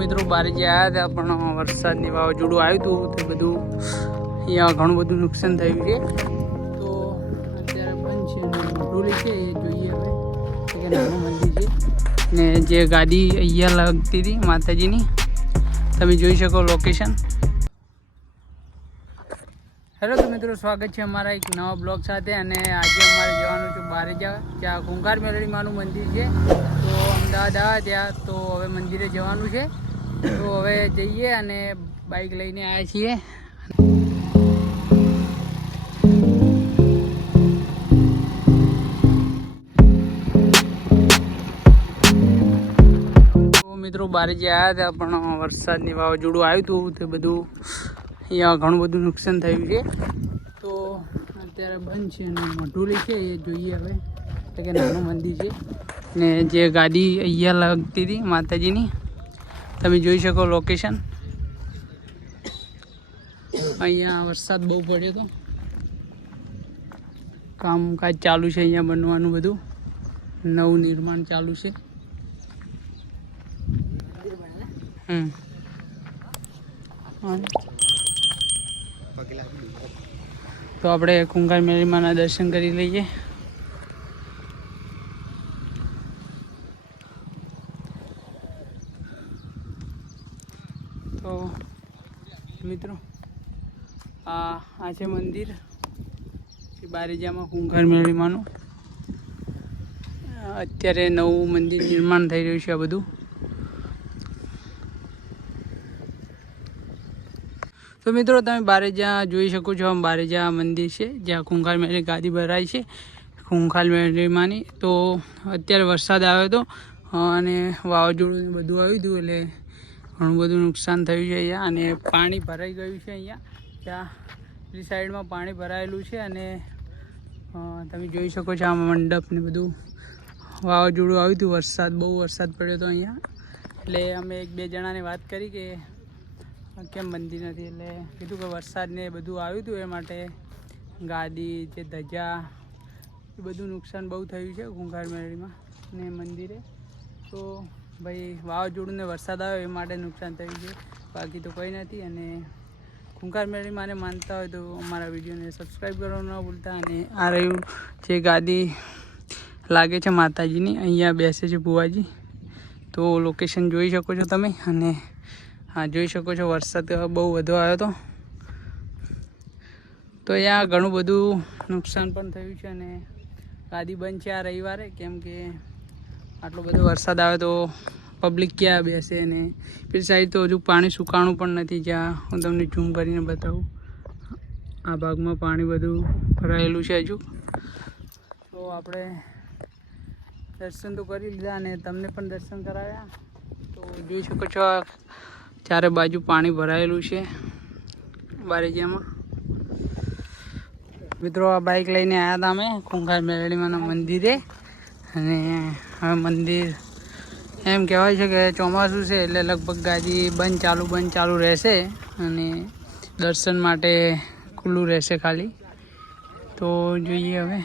મિત્રો બહાર જે આવ્યા હતા, પણ વરસાદની વાવાઝોડું આવ્યું હતું તે બધું અહીંયા ઘણું બધું નુકસાન થયું છે. તો અત્યારે બંધ છે અને છે, એ જોઈએ હવે. નાનું મંદિર છે. ને જે ગાડી અહીંયા લાગતી હતી માતાજીની, તમે જોઈ શકો લોકેશન હેલો તો મિત્રો, સ્વાગત છે અમારા એક નવા બ્લોગ સાથે અને આજે અમારે જવાનું છે બહાર જવા ત્યાં કુંકાર મેલડી માનું મંદિર છે. તો અમદાવાદ આવ્યા ત્યાં, તો હવે મંદિરે જવાનું છે. તો હવે જઈએ અને બાઇક લઈને આવ્યા છીએ. મિત્રો બારે જે આવ્યા હતા પણ વરસાદની વાવાઝોડું આવ્યું હતું તે બધું અહીંયા ઘણું બધું નુકસાન થયું છે. તો અત્યારે બંધ છે અને મઢુલી છે, એ જોઈએ હવે. એટલે કે નાનું મંદિર છે. ને જે ગાડી અહીંયા લાગતી હતી માતાજીની તમે જોઈ શકો લોકેશન અહીંયા વરસાદ બહુ પડ્યો હતો કામકાજ ચાલુ છે અહીંયા બનવાનું બધું. નવું નિર્માણ ચાલુ છે. હમ. તો આપણે કુંકાર મેરીમાના દર્શન કરી લઈએ. તો મિત્રો, આ છે મંદિર બારેજામાં કુંખર મેળીમાનું અત્યારે નવું મંદિર નિર્માણ થઈ રહ્યું છે આ બધું. તો મિત્રો, તમે બારેજા જોઈ શકો છો, આમ બારેજા મંદિર છે, જ્યાં કુંખાર મેળી ગાદી ભરાય છે કુંખાર મેળીમાંની તો અત્યારે વરસાદ આવ્યો હતો, અને વાવાઝોડું બધું આવ્યું હતું, એટલે ઘણું બધું નુકસાન થયું છે અહીંયા અને પાણી ભરાઈ ગયું છે અહીંયા. ત્યાં પેલી સાઈડમાં પાણી ભરાયેલું છે અને તમે જોઈ શકો છો આ મંડપ ને બધું. વાવાઝોડું આવ્યું હતું, વરસાદ, બહુ વરસાદ પડ્યો હતો અહીંયા. એટલે અમે એક બે જણાને વાત કરી કે કેમ બનતી નથી? એટલે કીધું કે વરસાદ ને બધું આવ્યું હતું એ માટે ગાદી જે ધજા, એ બધું નુકસાન બહુ થયું છે કુંભાર મેળીમાં ને મંદિરે. તો ભાઈ વાવાઝોડું ને વરસાદ આવ્યો, એ માટે નુકસાન થયું છે. બાકી તો કંઈ નથી અને ખુંખારમેળી મારે માનતા હોય તો અમારા વિડીયોને સબસ્ક્રાઈબ કરવાનું ન ભૂલતા અને આ રહ્યું જે ગાદી લાગે છે માતાજીની, અહીંયા બેસે છે ભુવાજી. તો લોકેશન જોઈ શકો છો તમે અને હા, જોઈ શકો છો વરસાદ બહુ વધુ આવ્યો હતો. તો અહીંયા ઘણું બધું નુકસાન પણ થયું છે અને ગાદી બંધ છે આ રવિવારે, કેમ કે આટલો બધો વરસાદ આવે તો પબ્લિક ક્યાં બેસે અને પેલી સાઈડ તો હજુ પાણી સુકાણું પણ નથી જ્યાં. હું તમને ઝૂમ કરીને બતાવું. આ ભાગમાં પાણી બધું ભરાયેલું છે હજુ. તો આપણે દર્શન તો કરી લીધા અને તમને પણ દર્શન કરાવ્યા. તો જોઈ શકો છો ચારે બાજુ પાણી ભરાયેલું છે બારેજામાં. મિત્રો, આ બાઇક લઈને આવ્યા હતા અમે કુંભાર મેળીમાના મંદિરે. અને હવે મંદિર એમ કહેવાય છે કે ચોમાસું છે એટલે લગભગ ગાજી બંધ ચાલુ બંધ ચાલુ રહેશે અને દર્શન માટે ખુલ્લું રહેશે ખાલી. તો જોઈએ હવે.